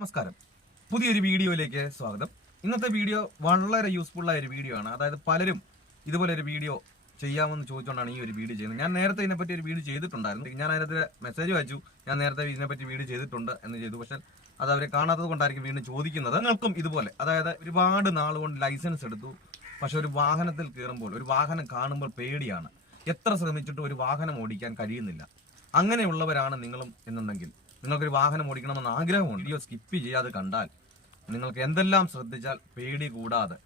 നമസ്കാരം, പുതിയൊരു വീഡിയോയിലേക്ക് സ്വാഗതം. ഇന്നത്തെ വീഡിയോ വളരെ യൂസ്ഫുൾ ആയ ഒരു വീഡിയോ ആണ്. അതായത് പലരും ഇതുപോലെ ഒരു വീഡിയോ ചെയ്യാമെന്ന് ചോദിച്ചുകൊണ്ടാണ് ഈ ഒരു വീഡിയോ ചെയ്യുന്നത്. ഞാൻ നേരത്തെ ഇതിനെപ്പറ്റി ഒരു വീഡിയോ ചെയ്തിട്ടുണ്ടായിരുന്നു. ഞാൻ അതിനകത്ത് മെസ്സേജ് വായിച്ചു, ഞാൻ നേരത്തെ ഇതിനെപ്പറ്റി വീഡിയോ ചെയ്തിട്ടുണ്ട് എന്ന് ചെയ്തു. പക്ഷെ അത് അവരെ കാണാത്തത് കൊണ്ടായിരിക്കും വീണ്ടും ചോദിക്കുന്നത്. നിങ്ങൾക്കും ഇതുപോലെ, അതായത് ഒരുപാട് നാളുകൊണ്ട് ലൈസൻസ് എടുത്തു, പക്ഷെ ഒരു വാഹനത്തിൽ കയറുമ്പോൾ, ഒരു വാഹനം കാണുമ്പോൾ പേടിയാണ്. എത്ര ശ്രമിച്ചിട്ട് ഒരു വാഹനം ഓടിക്കാൻ കഴിയുന്നില്ല. അങ്ങനെയുള്ളവരാണ് നിങ്ങളും എന്നുണ്ടെങ്കിൽ നിങ്ങൾക്കൊരു വാഹനം ഓടിക്കണമെന്ന് ആഗ്രഹമുണ്ട്. വീഡിയോ സ്കിപ്പ് ചെയ്യാതെ കണ്ടാൽ നിങ്ങൾക്ക് എന്തെല്ലാം ശ്രദ്ധിച്ചാൽ പേടി കൂടാതെ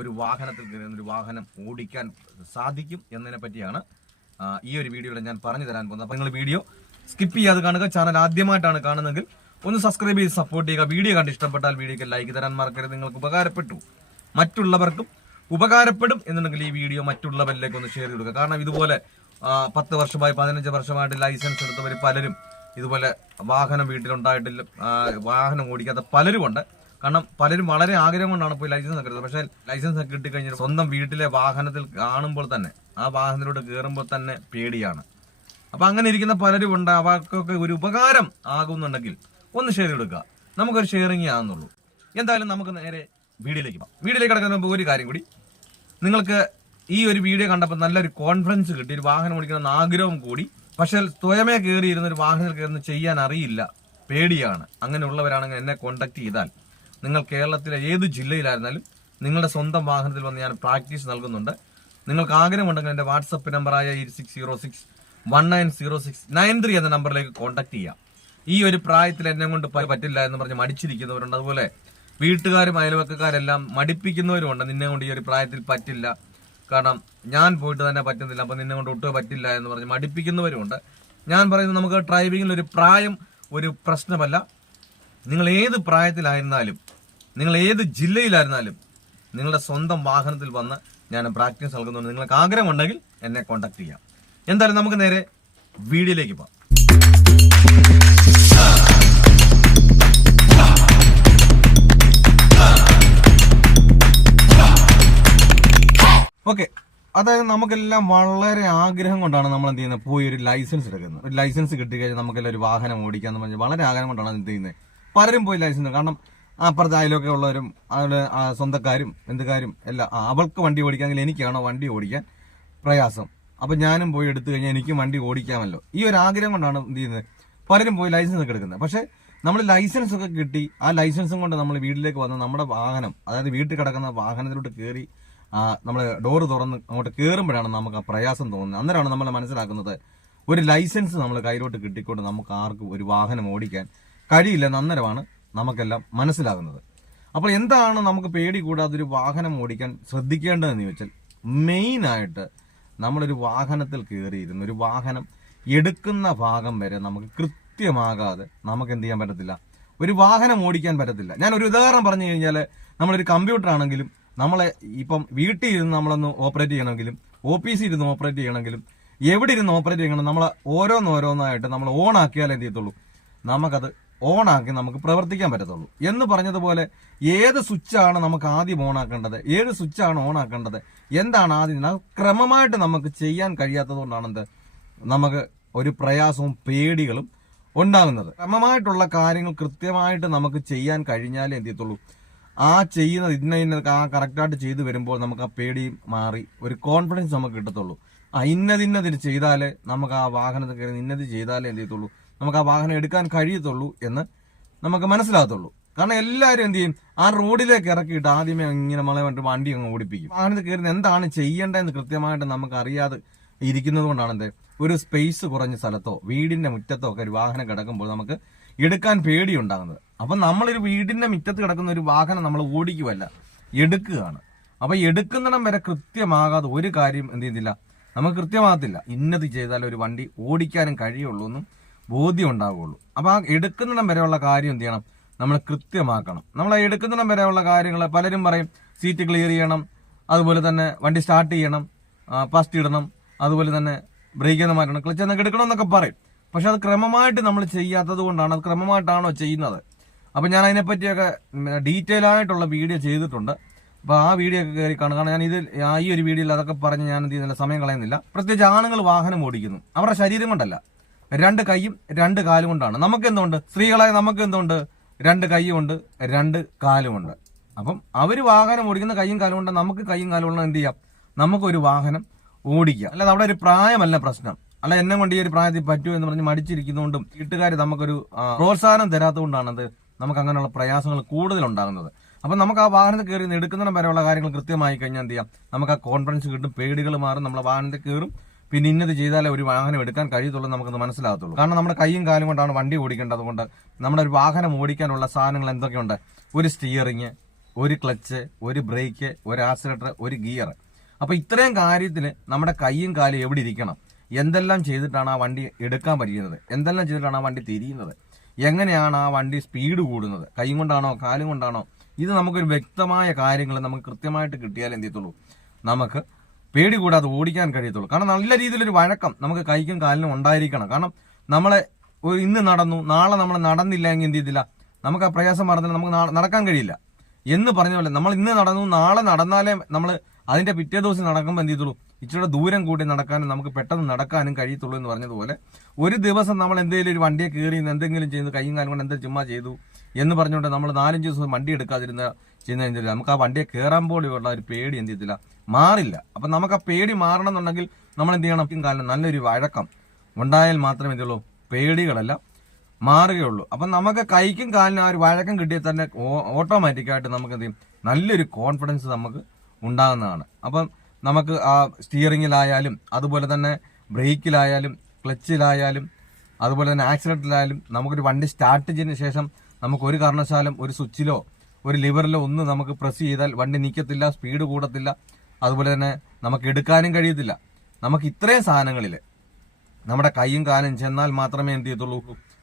ഒരു വാഹനത്തിൽ കയറുന്ന ഒരു വാഹനം ഓടിക്കാൻ സാധിക്കും എന്നതിനെ പറ്റിയാണ് ഈ ഒരു വീഡിയോയിൽ ഞാൻ പറഞ്ഞു തരാൻ പോകുന്നത്. അപ്പോൾ നിങ്ങൾ വീഡിയോ സ്കിപ്പ് ചെയ്യാതെ കാണുക. ചാനൽ ആദ്യമായിട്ടാണ് കാണുന്നതെങ്കിൽ ഒന്ന് സബ്സ്ക്രൈബ് ചെയ്ത് സപ്പോർട്ട് ചെയ്യുക. വീഡിയോ കണ്ട് ഇഷ്ടപ്പെട്ടാൽ വീഡിയോക്ക് ലൈക്ക് തരാൻ മറക്കരുത്. നിങ്ങൾക്ക് ഉപകാരപ്പെട്ടു, മറ്റുള്ളവർക്കും ഉപകാരപ്പെടും എന്നുണ്ടെങ്കിൽ ഈ വീഡിയോ മറ്റുള്ളവരിലേക്ക് ഒന്ന് ഷെയർ കൊടുക്കുക. കാരണം ഇതുപോലെ 10 വർഷമായി 15 വർഷമായിട്ട് ലൈസൻസ് എടുത്തവർ പലരും ഇതുപോലെ വാഹനം വീട്ടിലുണ്ടായിട്ടില്ല, വാഹനം ഓടിക്കാത്ത പലരുമുണ്ട്. കാരണം പലരും വളരെ ആഗ്രഹം കൊണ്ടാണ് പോയി ലൈസൻസ് ഒക്കെ എടുത്തത്. പക്ഷേ ലൈസൻസ് ഒക്കെ കിട്ടിക്കഴിഞ്ഞാൽ സ്വന്തം വീട്ടിലെ വാഹനത്തിൽ കാണുമ്പോൾ തന്നെ, ആ വാഹനത്തിലൂടെ കയറുമ്പോൾ തന്നെ പേടിയാണ്. അപ്പൊ അങ്ങനെ ഇരിക്കുന്ന പലരും ഉണ്ട്. അവർക്കൊക്കെ ഒരു ഉപകാരം ആകുന്നുണ്ടെങ്കിൽ ഒന്ന് ഷെയർ കൊടുക്കുക. നമുക്കൊരു ഷെയറിങ് ആകുന്നുള്ളൂ. എന്തായാലും നമുക്ക് നേരെ വീഡിയോയിലേക്ക് പോകാം. വീഡിയോയിലേക്ക് കിടക്കുന്ന മുമ്പ് ഒരു കാര്യം കൂടി, നിങ്ങൾക്ക് ഈ ഒരു വീഡിയോ കണ്ടപ്പോൾ നല്ലൊരു കോൺഫിഡൻസ് കിട്ടി, ഒരു വാഹനം ഓടിക്കണമെന്ന് ആഗ്രഹം കൂടി. പക്ഷെ സ്വയമേ കയറിയിരുന്ന ഒരു വാഹനത്തിൽ കയറുന്ന ചെയ്യാൻ അറിയില്ല, പേടിയാണ്. അങ്ങനെയുള്ളവരാണെങ്കിൽ എന്നെ കോൺടാക്ട് ചെയ്താൽ നിങ്ങൾ കേരളത്തിലെ ഏത് ജില്ലയിലായിരുന്നാലും നിങ്ങളുടെ സ്വന്തം വാഹനത്തിൽ വന്ന് ഞാൻ പ്രാക്ടീസ് നൽകുന്നുണ്ട്. നിങ്ങൾക്ക് ആഗ്രഹമുണ്ടെങ്കിൽ എൻ്റെ വാട്സപ്പ് നമ്പറായ 8606190693 എന്ന നമ്പറിലേക്ക് കോൺടാക്ട് ചെയ്യാം. ഈ ഒരു പ്രായത്തിൽ എന്നെ കൊണ്ട് പറ്റില്ല എന്ന് പറഞ്ഞ് മടിച്ചിരിക്കുന്നവരുണ്ട്. അതുപോലെ വീട്ടുകാരും അയൽവക്കക്കാരെല്ലാം മടിപ്പിക്കുന്നവരുമുണ്ട്. നിന്നെ കൊണ്ട് ഈ ഒരു പ്രായത്തിൽ പറ്റില്ല, കാരണം ഞാൻ പോയിട്ട് തന്നെ പറ്റുന്നില്ല, അപ്പൊ നിന്നെ കൊണ്ട് ഒട്ടും പറ്റില്ല എന്ന് പറഞ്ഞ് മടിപ്പിക്കുന്നവരുമുണ്ട്. ഞാൻ പറയുന്നത്, നമുക്ക് ഡ്രൈവിംഗിൽ ഒരു പ്രായം ഒരു പ്രശ്നമല്ല. നിങ്ങൾ ഏത് പ്രായത്തിലായിരുന്നാലും, നിങ്ങൾ ഏത് ജില്ലയിലായിരുന്നാലും നിങ്ങളുടെ സ്വന്തം വാഹനത്തിൽ വന്ന് ഞാൻ പ്രാക്ടീസ് നൽകുന്നുണ്ട്. നിങ്ങൾക്ക് ആഗ്രഹമുണ്ടെങ്കിൽ എന്നെ കോൺടാക്ട് ചെയ്യാം. എന്തായാലും നമുക്ക് നേരെ വീഡിയോയിലേക്ക് പോകാം. ഓക്കെ, അതായത് നമുക്കെല്ലാം വളരെ ആഗ്രഹം കൊണ്ടാണ് നമ്മൾ എന്ത് ചെയ്യുന്നത്, പോയി ഒരു ലൈസൻസ് എടുക്കുന്നത്. ഒരു ലൈസൻസ് കിട്ടിക്കഴിഞ്ഞാൽ നമുക്കെല്ലാം ഒരു വാഹനം ഓടിക്കാന്ന് പറഞ്ഞാൽ വളരെ ആഗ്രഹം കൊണ്ടാണ് എന്ത് ചെയ്യുന്നത്. പലരും പോയി ലൈസൻസ്, കാരണം അപ്പുറത്തെ അയലൊക്കെ ഉള്ളവരും അവരുടെ സ്വന്തക്കാരും എന്തുകാരും എല്ലാം, അവൾക്ക് വണ്ടി ഓടിക്കാമെങ്കിൽ എനിക്കാണോ വണ്ടി ഓടിക്കാൻ പ്രയാസം, അപ്പൊ ഞാനും പോയി എടുത്തു കഴിഞ്ഞാൽ എനിക്കും വണ്ടി ഓടിക്കാമല്ലോ. ഈ ഒരു ആഗ്രഹം കൊണ്ടാണ് എന്ത് ചെയ്യുന്നത്, പലരും പോയി ലൈസൻസ് ഒക്കെ എടുക്കുന്നത്. പക്ഷെ നമ്മൾ ലൈസൻസ് ഒക്കെ കിട്ടി, ആ ലൈസൻസും കൊണ്ട് നമ്മൾ വീട്ടിലേക്ക് വന്ന് നമ്മുടെ വാഹനം, അതായത് വീട്ടിൽ കിടക്കുന്ന വാഹനത്തിലോട്ട് കയറി നമ്മൾ ഡോറ് തുറന്ന് അങ്ങോട്ട് കയറുമ്പോഴാണ് നമുക്ക് ആ പ്രയാസം തോന്നുന്നത്. അന്നേരമാണ് നമ്മൾ മനസ്സിലാക്കുന്നത്, ഒരു ലൈസൻസ് നമ്മൾ കയ്യിലോട്ട് കിട്ടിക്കൊണ്ട് നമുക്ക് ആർക്കും ഒരു വാഹനം ഓടിക്കാൻ കഴിയില്ലെന്ന് അന്നേരമാണ് നമുക്കെല്ലാം മനസ്സിലാകുന്നത്. അപ്പോൾ എന്താണ് നമുക്ക് പേടി കൂടാതെ ഒരു വാഹനം ഓടിക്കാൻ ശ്രദ്ധിക്കേണ്ടതെന്ന് ചോദിച്ചാൽ, മെയിനായിട്ട് നമ്മളൊരു വാഹനത്തിൽ കയറിയിരുന്ന ഒരു വാഹനം എടുക്കുന്ന ഭാഗം വരെ നമുക്ക് കൃത്യമാകാതെ നമുക്ക് എന്ത് ചെയ്യാൻ പറ്റത്തില്ല, ഒരു വാഹനം ഓടിക്കാൻ പറ്റത്തില്ല. ഞാൻ ഒരു ഉദാഹരണം പറഞ്ഞു കഴിഞ്ഞാൽ, നമ്മളൊരു കമ്പ്യൂട്ടർ ആണെങ്കിലും, നമ്മളെ ഇപ്പം വീട്ടിൽ ഇരുന്ന് നമ്മളൊന്ന് ഓപ്പറേറ്റ് ചെയ്യണമെങ്കിലും, ഓഫീസിൽ ഇരുന്ന് ഓപ്പറേറ്റ് ചെയ്യണമെങ്കിലും, എവിടെ ഇരുന്ന് ഓപ്പറേറ്റ് ചെയ്യണം, നമ്മൾ ഓരോന്നോരോന്നായിട്ട് നമ്മൾ ഓൺ ആക്കിയാലേ എന്ത് ചെയ്യത്തുള്ളൂ, നമുക്കത് ഓൺ ആക്കി നമുക്ക് പ്രവർത്തിക്കാൻ പറ്റത്തുള്ളൂ. എന്ന് പറഞ്ഞതുപോലെ ഏത് സ്വിച്ചാണ് നമുക്ക് ആദ്യം ഓൺ ആക്കേണ്ടത്, ഏത് സ്വിച്ചാണ് ഓൺ ആക്കേണ്ടത്, എന്താണ് ആദ്യം, അത് ക്രമമായിട്ട് നമുക്ക് ചെയ്യാൻ കഴിയാത്തത് കൊണ്ടാണ് എന്ത് നമുക്ക് ഒരു പ്രയാസവും പേടികളും ഉണ്ടാകുന്നത്. ക്രമമായിട്ടുള്ള കാര്യങ്ങൾ കൃത്യമായിട്ട് നമുക്ക് ചെയ്യാൻ കഴിഞ്ഞാലേ എന്ത് ചെയ്യത്തുള്ളൂ, ആ ചെയ്യുന്നത് ഇന്ന കറക്റ്റായിട്ട് ചെയ്തു വരുമ്പോൾ നമുക്ക് ആ പേടി മാറി ഒരു കോൺഫിഡൻസ് നമുക്ക് കിട്ടത്തുള്ളൂ. ഇന്നതിന് ചെയ്താലേ നമുക്ക് ആ വാഹനത്തിൽ കയറി ഇന്നത് ചെയ്താലേ എന്ത് ചെയ്യത്തുള്ളൂ, നമുക്ക് ആ വാഹനം എടുക്കാൻ കഴിയത്തുള്ളൂ എന്ന് നമുക്ക് മനസ്സിലാകത്തുള്ളൂ. കാരണം എല്ലാവരും എന്ത് ചെയ്യും, ആ റോഡിലേക്ക് ഇറക്കിയിട്ട് ആദ്യമേ ഇങ്ങനെ മളെ വന്നിട്ട് വണ്ടി അങ്ങ് ഓടിപ്പിക്കും. വാഹനത്തിൽ കയറി എന്താണ് ചെയ്യേണ്ടതെന്ന് കൃത്യമായിട്ട് നമുക്ക് അറിയാതെ ഇരിക്കുന്നത് കൊണ്ടാണ് എന്ത്, ഒരു സ്പേസ് കുറഞ്ഞ സ്ഥലത്തോ വീടിന്റെ മുറ്റത്തോ ഒക്കെ ഒരു വാഹനം കിടക്കുമ്പോൾ നമുക്ക് എടുക്കാൻ പേടിയുണ്ടാകുന്നത്. അപ്പൊ നമ്മളൊരു വീടിന്റെ മുറ്റത്ത് കിടക്കുന്ന ഒരു വാഹനം നമ്മൾ ഓടിക്കുവല്ല, എടുക്കുകയാണ്. അപ്പൊ എടുക്കുന്നിടം വരെ കൃത്യമാകാതെ ഒരു കാര്യം എന്ത് ചെയ്യുന്നില്ല, നമുക്ക് കൃത്യമാകത്തില്ല. ഇന്നത് ചെയ്താൽ ഒരു വണ്ടി ഓടിക്കാനും കഴിയുള്ളൂ എന്നും ബോധ്യം ഉണ്ടാവുകയുള്ളൂ. അപ്പൊ ആ എടുക്കുന്നിടം വരെയുള്ള കാര്യം എന്ത് ചെയ്യണം, നമ്മൾ കൃത്യമാക്കണം. നമ്മൾ എടുക്കുന്നിടം വരെയുള്ള കാര്യങ്ങൾ പലരും പറയും, സീറ്റ് ക്ലിയർ ചെയ്യണം, അതുപോലെ തന്നെ വണ്ടി സ്റ്റാർട്ട് ചെയ്യണം, ഫസ്റ്റ് ഇടണം, അതുപോലെ തന്നെ ബ്രേക്ക് എന്ന് മാറ്റണം, ക്ലച്ച് എന്നൊക്കെ എടുക്കണം എന്നൊക്കെ പറയും. പക്ഷെ അത് ക്രമമായിട്ട് നമ്മൾ ചെയ്യാത്തത് കൊണ്ടാണ്. അത് ക്രമമായിട്ടാണോ ചെയ്യുന്നത്? അപ്പൊ ഞാൻ അതിനെപ്പറ്റിയൊക്കെ ഡീറ്റെയിൽ ആയിട്ടുള്ള വീഡിയോ ചെയ്തിട്ടുണ്ട്. അപ്പൊ ആ വീഡിയോ ഒക്കെ കയറി കാണുക. കാരണം ഞാൻ ഈ ഒരു വീഡിയോയിൽ അതൊക്കെ പറഞ്ഞ് ഞാൻ എന്ത് ചെയ്യുന്നില്ല, സമയം കളയുന്നില്ല. പ്രത്യേകിച്ച് ആണുങ്ങൾ വാഹനം ഓടിക്കുന്നു, അവരുടെ ശരീരം കൊണ്ടല്ല, 2 കൈയും 2 കാലും കൊണ്ടാണ്. നമുക്ക് എന്തുകൊണ്ട്, സ്ത്രീകളായ നമുക്ക് എന്തുകൊണ്ട്, 2 കൈയുമുണ്ട് 2 കാലുമുണ്ട്. അപ്പം അവർ വാഹനം ഓടിക്കുന്ന കൈയും കാലും കൊണ്ട് നമുക്ക് കൈയും കാലും കൊണ്ട് എന്ത് ചെയ്യാം, നമുക്കൊരു വാഹനം ഓടിക്കുക. അല്ല നമ്മുടെ ഒരു പ്രായമല്ല പ്രശ്നം, അല്ല എന്നെ കൊണ്ട് ഈ ഒരു പ്രായത്തിൽ പറ്റൂ എന്ന് പറഞ്ഞ് മടിച്ചിരിക്കുന്നതുകൊണ്ടും വീട്ടുകാർ നമുക്കൊരു പ്രോത്സാഹനം തരാത്തതുകൊണ്ടാണ് അത് നമുക്ക് അങ്ങനെയുള്ള പ്രയാസങ്ങൾ കൂടുതൽ ഉണ്ടാകുന്നത്. അപ്പം നമുക്ക് ആ വാഹനത്തിൽ കയറി എടുക്കുന്നതിന് വരെയുള്ള കാര്യങ്ങൾ കൃത്യമായി കഴിഞ്ഞാൽ എന്ത് ചെയ്യാം, നമുക്ക് ആ കോൺഫിഡൻസ് കിട്ടും, പേടികൾ മാറും, നമ്മളെ വാഹനത്തിൽ കയറും. പിന്നെ ഇന്നത് ചെയ്താലേ ഒരു വാഹനം എടുക്കാൻ കഴിയത്തുള്ളൂ നമുക്കത് മനസ്സിലാകത്തുള്ളൂ. കാരണം നമ്മുടെ കൈയും കാലും കൊണ്ടാണ് വണ്ടി ഓടിക്കേണ്ടത്. കൊണ്ട് നമ്മുടെ ഒരു വാഹനം ഓടിക്കാനുള്ള സാധനങ്ങൾ എന്തൊക്കെയുണ്ട്? ഒരു സ്റ്റിയറിങ്, ഒരു ക്ലച്ച്, ഒരു ബ്രേക്ക്, ഒരു ആക്സിലറേറ്റർ, ഒരു ഗിയർ. അപ്പൊ ഇത്രയും കാര്യത്തിന് നമ്മുടെ കൈയും കാലും എവിടെ ഇരിക്കണം, എന്തെല്ലാം ചെയ്തിട്ടാണ് ആ വണ്ടി എടുക്കാൻ പറ്റുന്നത്, എന്തെല്ലാം ചെയ്തിട്ടാണ് ആ വണ്ടി തിരിയുന്നത്, എങ്ങനെയാണ് ആ വണ്ടി സ്പീഡ് കൂടുന്നത്, കൈയും കൊണ്ടാണോ കാലും കൊണ്ടാണോ, ഇത് നമുക്കൊരു വ്യക്തമായ കാര്യങ്ങൾ നമുക്ക് കൃത്യമായിട്ട് കിട്ടിയാൽ എന്ത് ചെയ്യത്തുള്ളൂ, നമുക്ക് പേടി കൂടാതെ ഓടിക്കാൻ കഴിയത്തുള്ളൂ. കാരണം നല്ല രീതിയിലൊരു വഴക്കം നമുക്ക് കൈക്കും കാലിനും ഉണ്ടായിരിക്കണം. കാരണം നമ്മളെ ഇന്ന് നടന്നു, നാളെ നമ്മൾ നടന്നില്ല എങ്കിൽ എന്ത് ചെയ്തില്ല, നമുക്ക് ആ പ്രയാസം പറഞ്ഞാൽ നമുക്ക് നടക്കാൻ കഴിയില്ല എന്ന് പറഞ്ഞ പോലെ നമ്മൾ ഇന്ന് നടന്നു, നാളെ നടന്നാലേ നമ്മൾ അതിന്റെ പിറ്റേ ദിവസം നടക്കുമ്പോൾ എന്ത് ചെയ്തുള്ളൂ, ഇച്ചിരി ദൂരം കൂട്ടി നടക്കാനും നമുക്ക് പെട്ടെന്ന് നടക്കാനും കഴിയത്തുള്ളൂ എന്ന് പറഞ്ഞതുപോലെ ഒരു ദിവസം നമ്മൾ എന്തെങ്കിലും ഒരു വണ്ടിയെ കയറി എന്തെങ്കിലും ചെയ്തു, കൈയും കാലം കൊണ്ട് എന്തെങ്കിലും ചുമ്മാ ചെയ്തു എന്ന് പറഞ്ഞുകൊണ്ട് നമ്മൾ 4-5 ദിവസം വണ്ടി ചെയ്യുന്നതില്ല, നമുക്ക് ആ വണ്ടിയെ കയറാൻ പോലെയുള്ള ഒരു പേടി എന്ത് ചെയ്തില്ല, മാറില്ല. അപ്പൊ നമുക്ക് ആ പേടി മാറണം എന്നുണ്ടെങ്കിൽ നമ്മൾ എന്ത് ചെയ്യണം, കാലം നല്ലൊരു വഴക്കം ഉണ്ടായാൽ മാത്രമേ എന്തുള്ളൂ, പേടികളെല്ലാം മാറുകയുള്ളൂ. അപ്പം നമുക്ക് കൈക്കും കാലിനും ആ ഒരു വഴക്കം കിട്ടിയാൽ തന്നെ ഓട്ടോമാറ്റിക്കായിട്ട് നമുക്ക് എന്ത് ചെയ്യും, നല്ലൊരു കോൺഫിഡൻസ് നമുക്ക് ഉണ്ടാകുന്നതാണ്. അപ്പം നമുക്ക് ആ സ്റ്റിയറിങ്ങിലായാലും അതുപോലെ തന്നെ ബ്രേക്കിലായാലും ക്ലച്ചിലായാലും അതുപോലെ തന്നെ ആക്സിലേറ്ററിലായാലും നമുക്കൊരു വണ്ടി സ്റ്റാർട്ട് ചെയ്തതിന് ശേഷം നമുക്ക് ഒരു കാരണവശാലും ഒരു സ്വിച്ചിലോ ഒരു ലിവറിലോ ഒന്ന് നമുക്ക് പ്രസ് ചെയ്താൽ വണ്ടി നിൽക്കത്തില്ല, സ്പീഡ് കൂടത്തില്ല, അതുപോലെ തന്നെ നമുക്ക് എടുക്കാനും കഴിയത്തില്ല. നമുക്ക് ഇത്രയും സാധനങ്ങളിൽ നമ്മുടെ കൈയും കാലും ചെന്നാൽ മാത്രമേ എന്ത് ചെയ്യത്തുള്ളൂ,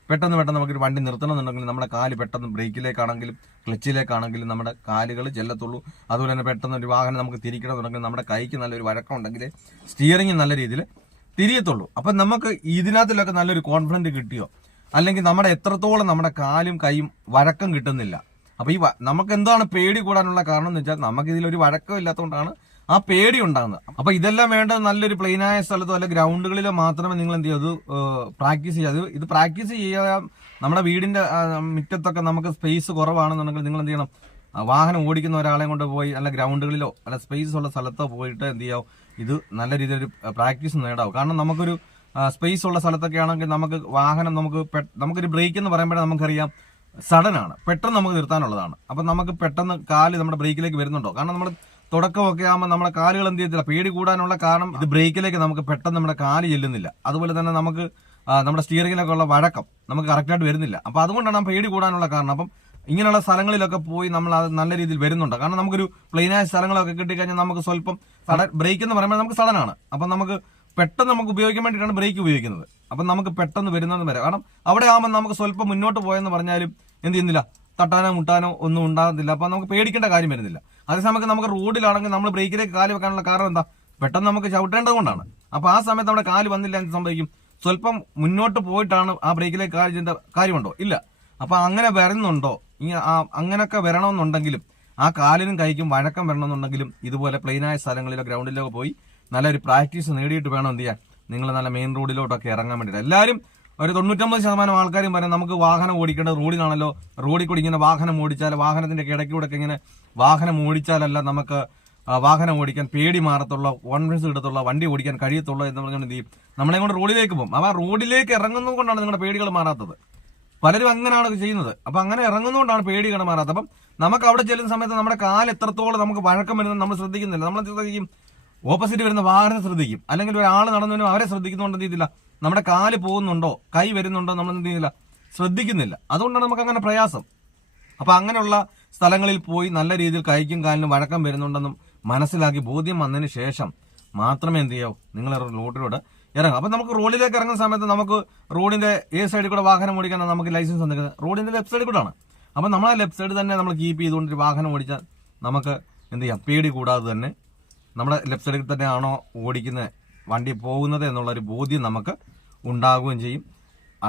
പെട്ടെന്ന് നമുക്കൊരു വണ്ടി നിർത്തണമെന്നുണ്ടെങ്കിൽ നമ്മുടെ കാല് പെട്ടെന്ന് ബ്രേക്കിലേക്കാണെങ്കിലും ക്ലച്ചിലേക്കാണെങ്കിലും നമ്മുടെ കാലുകൾ ചെല്ലത്തുള്ളൂ. അതുപോലെ തന്നെ പെട്ടെന്ന് ഒരു വാഹനം നമുക്ക് തിരിക്കണമെന്നുണ്ടെങ്കിൽ നമ്മുടെ കൈക്ക് നല്ലൊരു വഴക്കം ഉണ്ടെങ്കിൽ സ്റ്റിയറിംഗ് നല്ല രീതിയിൽ തിരിയത്തുള്ളൂ. അപ്പം നമുക്ക് ഇതിനകത്തിലൊക്കെ നല്ലൊരു കോൺഫിഡൻറ്റ് കിട്ടിയോ, അല്ലെങ്കിൽ നമ്മുടെ എത്രത്തോളം നമ്മുടെ കാലും കൈയും വഴക്കം കിട്ടുന്നില്ല. അപ്പൊ ഈ നമുക്ക് എന്താണ് പേടി കൂടാനുള്ള കാരണം എന്ന് വെച്ചാൽ നമുക്ക് ഇതിലൊരു വഴക്കം ഇല്ലാത്തതുകൊണ്ടാണ് ആ പേടി ഉണ്ടാകുന്നത്. അപ്പൊ ഇതെല്ലാം വേണ്ടത് നല്ലൊരു പ്ലെയിനായ സ്ഥലത്തോ അല്ലെ ഗ്രൗണ്ടുകളിലോ മാത്രമേ നിങ്ങൾ എന്ത് ചെയ്യും പ്രാക്ടീസ് ചെയ്യുക. ഇത് പ്രാക്ടീസ് ചെയ്യാൻ നമ്മുടെ വീടിന്റെ മുറ്റത്തൊക്കെ നമുക്ക് സ്പേസ് കുറവാണെന്നുണ്ടെങ്കിൽ നിങ്ങൾ എന്ത് ചെയ്യണം, വാഹനം ഓടിക്കുന്ന ഒരാളെ കൊണ്ട് പോയി അല്ല ഗ്രൗണ്ടുകളിലോ അല്ല സ്പേസ് ഉള്ള സ്ഥലത്തോ പോയിട്ട് എന്ത് ചെയ്യാവും, ഇത് നല്ല രീതിയിലൊരു പ്രാക്ടീസ് നേടാവും. കാരണം നമുക്കൊരു സ്പേസ് ഉള്ള സ്ഥലത്തൊക്കെ ആണെങ്കിൽ നമുക്ക് വാഹനം നമുക്കൊരു ബ്രേക്ക് എന്ന് പറയുമ്പോഴേ നമുക്കറിയാം സഡൻ ആണ്, പെട്ടെന്ന് നമുക്ക് നിർത്താനുള്ളതാണ്. അപ്പൊ നമുക്ക് പെട്ടെന്ന് കാല് നമ്മുടെ ബ്രേക്കിലേക്ക് വരുന്നുണ്ടോ, കാരണം നമ്മൾ തുടക്കമൊക്കെ ആകുമ്പോൾ നമ്മുടെ കാലുകൾ എന്ത് ചെയ്യത്തില്ല, പേടി കൂടാനുള്ള കാരണം ഇത് ബ്രേക്കിലേക്ക് നമുക്ക് പെട്ടെന്ന് നമ്മുടെ കാല് ചെല്ലുന്നില്ല. അതുപോലെ തന്നെ നമുക്ക് നമ്മുടെ സ്റ്റിയറിംഗിലൊക്കെ ഉള്ള വഴക്കം നമുക്ക് കറക്റ്റായിട്ട് വരുന്നില്ല. അപ്പൊ അതുകൊണ്ടാണ് ആ പേടി കൂടാനുള്ള കാരണം. അപ്പം ഇങ്ങനെയുള്ള സ്ഥലങ്ങളിലൊക്കെ പോയി നമ്മൾ അത് നല്ല രീതിയിൽ വരുന്നുണ്ട്. കാരണം നമുക്കൊരു പ്ലെയിനായ സ്ഥലങ്ങളൊക്കെ കിട്ടിക്കഴിഞ്ഞാൽ നമുക്ക് സ്വല്പം ബ്രേക്ക് എന്ന് പറയുമ്പോൾ നമുക്ക് സഡനാണ്. അപ്പം നമുക്ക് പെട്ടെന്ന് നമുക്ക് ഉപയോഗിക്കാൻ വേണ്ടിയിട്ടാണ് ബ്രേക്ക് ഉപയോഗിക്കുന്നത്. അപ്പം നമുക്ക് പെട്ടെന്ന് വരുന്നത് വരെ, കാരണം അവിടെ ആകുമ്പോൾ നമുക്ക് സ്വല്പം മുന്നോട്ട് പോയെന്ന് പറഞ്ഞാലും എന്ത് ചെയ്യുന്നില്ല, തട്ടാനോ മുട്ടാനോ ഒന്നും ഉണ്ടാകുന്നില്ല. അപ്പൊ നമുക്ക് പേടിക്കേണ്ട കാര്യം വരുന്നില്ല. അതേസമയത്ത് നമുക്ക് റോഡിലാണെങ്കിൽ നമ്മൾ ബ്രേക്കിലേക്ക് കാല് വെക്കാനുള്ള കാരണം എന്താ, പെട്ടെന്ന് നമുക്ക് ചവിട്ടേണ്ടത് കൊണ്ടാണ്. അപ്പൊ ആ സമയത്ത് നമ്മുടെ കാല് വന്നില്ല എന്ന് സംഭവിക്കും, സ്വല്പം മുന്നോട്ട് പോയിട്ടാണ് ആ ബ്രേക്കിലേക്ക് കാല് ചെയ്യേണ്ട കാര്യമുണ്ടോ, ഇല്ല. അപ്പൊ അങ്ങനെ വരുന്നുണ്ടോ, അങ്ങനെയൊക്കെ വരണമെന്നുണ്ടെങ്കിലും ആ കാലിനും കൈക്കും വഴക്കം വരണമെന്നുണ്ടെങ്കിലും ഇതുപോലെ പ്ലെയിനായ സ്ഥലങ്ങളിലോ ഗ്രൗണ്ടിലോ പോയി നല്ലൊരു പ്രാക്ടീസ് നേടിയിട്ട് വേണം എന്ത് ചെയ്യാൻ, നിങ്ങൾ നല്ല മെയിൻ റോഡിലോട്ടൊക്കെ ഇറങ്ങാൻ വേണ്ടിയിട്ട്. എല്ലാവരും ഒരു 99% ആൾക്കാരും പറയാം നമുക്ക് വാഹനം ഓടിക്കേണ്ടത് റോഡിലാണല്ലോ, റോഡിൽ കൂടി ഇങ്ങനെ വാഹനം ഓടിച്ചാൽ വാഹനത്തിന്റെ ഇടയ്ക്കൂടെ ഇങ്ങനെ വാഹനം ഓടിച്ചാലല്ല നമുക്ക് വാഹനം ഓടിക്കാൻ പേടി മാറത്തുള്ള, കോൺഫിഡൻസ് കിട്ടത്തുള്ള, വണ്ടി ഓടിക്കാൻ കഴിയത്തുള്ളൂ എന്ന് പറഞ്ഞുകൊണ്ട് എന്ത് ചെയ്യും, നമ്മളെ കൊണ്ട് റോഡിലേക്ക് പോകും. അപ്പൊ ആ റോഡിലേക്ക് ഇറങ്ങുന്നത് കൊണ്ടാണ് നിങ്ങളുടെ പേടികൾ മാറാത്തത്. പലരും അങ്ങനെയാണ് ചെയ്യുന്നത്. അപ്പൊ അങ്ങനെ ഇറങ്ങുന്നതുകൊണ്ടാണ് പേടികൾ മാറാത്തത്. അപ്പം നമുക്ക് അവിടെ ചെല്ലുന്ന സമയത്ത് നമ്മുടെ കാല് എത്രത്തോളം നമുക്ക് വഴക്കം വരുന്നത് നമ്മൾ ശ്രദ്ധിക്കുന്നില്ല. നമ്മൾ ശ്രദ്ധിക്കും ഓപ്പോസിറ്റ് വരുന്ന വാഹനം ശ്രദ്ധിക്കും, അല്ലെങ്കിൽ ഒരാൾ നടന്നതിനും അവരെ ശ്രദ്ധിക്കുന്നതുകൊണ്ട് എന്ത് ചെയ്തില്ല, നമ്മുടെ കാല് പോകുന്നുണ്ടോ കൈ വരുന്നുണ്ടോ നമ്മൾ എന്ത് ചെയ്യുന്നില്ല, ശ്രദ്ധിക്കുന്നില്ല. അതുകൊണ്ടാണ് നമുക്ക് അങ്ങനെ പ്രയാസം. അപ്പൊ അങ്ങനെയുള്ള സ്ഥലങ്ങളിൽ പോയി നല്ല രീതിയിൽ കൈക്കും കാലിനും വഴക്കം വരുന്നുണ്ടെന്നും മനസ്സിലാക്കി ബോധ്യം വന്നതിന് ശേഷം മാത്രമേ എന്ത് ചെയ്യാവൂ, നിങ്ങൾ റോഡിലൂടെ ഇറങ്ങും. അപ്പൊ നമുക്ക് റോഡിലേക്ക് ഇറങ്ങുന്ന സമയത്ത് നമുക്ക് റോഡിന്റെ ഏത് സൈഡിൽ കൂടെ വാഹനം ഓടിക്കാൻ നമുക്ക് ലൈസൻസ് തന്നിരിക്കുന്നത് റോഡിന്റെ ലെഫ്റ്റ് സൈഡിൽ കൂടെ ആണ്. അപ്പൊ നമ്മളെ ലെഫ്റ്റ് സൈഡ് തന്നെ നമ്മൾ കീപ്പ് ചെയ്തുകൊണ്ട് വാഹനം ഓടിച്ചാൽ നമുക്ക് എന്ത് ചെയ്യാം, പേടി കൂടാതെ തന്നെ നമ്മുടെ ലെഫ്റ്റ് സൈഡിൽ തന്നെയാണോ ഓടിക്കുന്നത് വണ്ടി പോകുന്നത് എന്നുള്ളൊരു ബോധ്യം നമുക്ക് ഉണ്ടാകുകയും ചെയ്യും.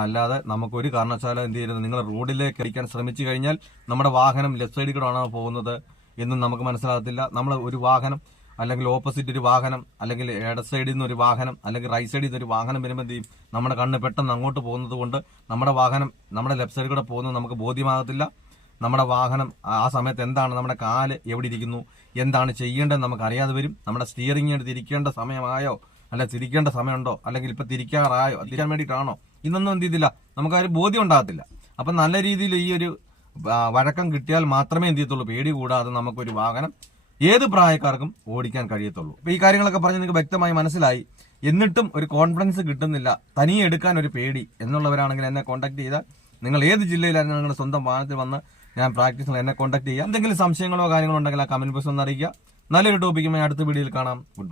അല്ലാതെ നമുക്കൊരു കാരണവശാലും എന്ത് ചെയ്യരുത്, നിങ്ങൾ റോഡിലേക്ക് അടിക്കാൻ ശ്രമിച്ചു കഴിഞ്ഞാൽ നമ്മുടെ വാഹനം ലെഫ്റ്റ് സൈഡിൽ കൂടെ ആണോ പോകുന്നത് എന്നും നമുക്ക് മനസ്സിലാകത്തില്ല. നമ്മൾ ഒരു വാഹനം അല്ലെങ്കിൽ ഓപ്പോസിറ്റ് ഒരു വാഹനം, അല്ലെങ്കിൽ ഇട സൈഡിൽ നിന്ന് ഒരു വാഹനം, അല്ലെങ്കിൽ റൈറ്റ് സൈഡിൽ നിന്ന് ഒരു വാഹനം വരുമ്പോൾ എന്ത് ചെയ്യും, നമ്മുടെ കണ്ണ് പെട്ടെന്ന് അങ്ങോട്ട് പോകുന്നത് കൊണ്ട് നമ്മുടെ വാഹനം നമ്മുടെ ലെഫ്റ്റ് സൈഡിൽ കൂടെ പോകുന്നത് നമുക്ക് ബോധ്യമാകത്തില്ല. നമ്മുടെ വാഹനം ആ സമയത്ത് എന്താണ്, നമ്മുടെ കാല് എവിടെ ഇരിക്കുന്നു, എന്താണ് ചെയ്യേണ്ടതെന്ന് നമുക്ക് അറിയാതെ വരും. നമ്മുടെ സ്റ്റിയറിംഗ് തിരിക്കേണ്ട സമയമായോ, അല്ല തിരിക്കേണ്ട സമയമുണ്ടോ, അല്ലെങ്കിൽ ഇപ്പൊ തിരിക്കാറായോ, തിരിക്കാൻ വേണ്ടിയിട്ടാണോ, ഇതൊന്നും എന്ത് ചെയ്തില്ല, നമുക്ക് ആ ഒരു ബോധ്യം ഉണ്ടാകത്തില്ല. അപ്പൊ നല്ല രീതിയിൽ ഈ ഒരു വഴക്കം കിട്ടിയാൽ മാത്രമേ എന്ത് ചെയ്യത്തുള്ളൂ, പേടി കൂടാതെ നമുക്കൊരു വാഹനം ഏത് പ്രായക്കാർക്കും ഓടിക്കാൻ കഴിയത്തുള്ളൂ. അപ്പൊ ഈ കാര്യങ്ങളൊക്കെ പറഞ്ഞ് നിങ്ങൾക്ക് വ്യക്തമായി മനസ്സിലായി. എന്നിട്ടും ഒരു കോൺഫിഡൻസ് കിട്ടുന്നില്ല, തനിയെ എടുക്കാൻ ഒരു പേടി എന്നുള്ളവരാണെങ്കിൽ എന്നെ കോൺടാക്ട് ചെയ്താൽ, നിങ്ങൾ ഏത് ജില്ലയിലായിരുന്നു നിങ്ങളുടെ സ്വന്തം വാഹനത്തിൽ വന്ന് ഞാൻ പ്രാക്ടീസിൽ എന്നെ കോൺടാക്ട് ചെയ്യാം. എന്തെങ്കിലും സംശയങ്ങളോ കാര്യങ്ങളോ ഉണ്ടെങ്കിൽ ആ കമന്റ് ബോക്സ് ഒന്ന് അറിയിക്കുക. നല്ലൊരു ടോപ്പിക്കുമായി അടുത്ത വീഡിയോയിൽ കാണാം. Good bye.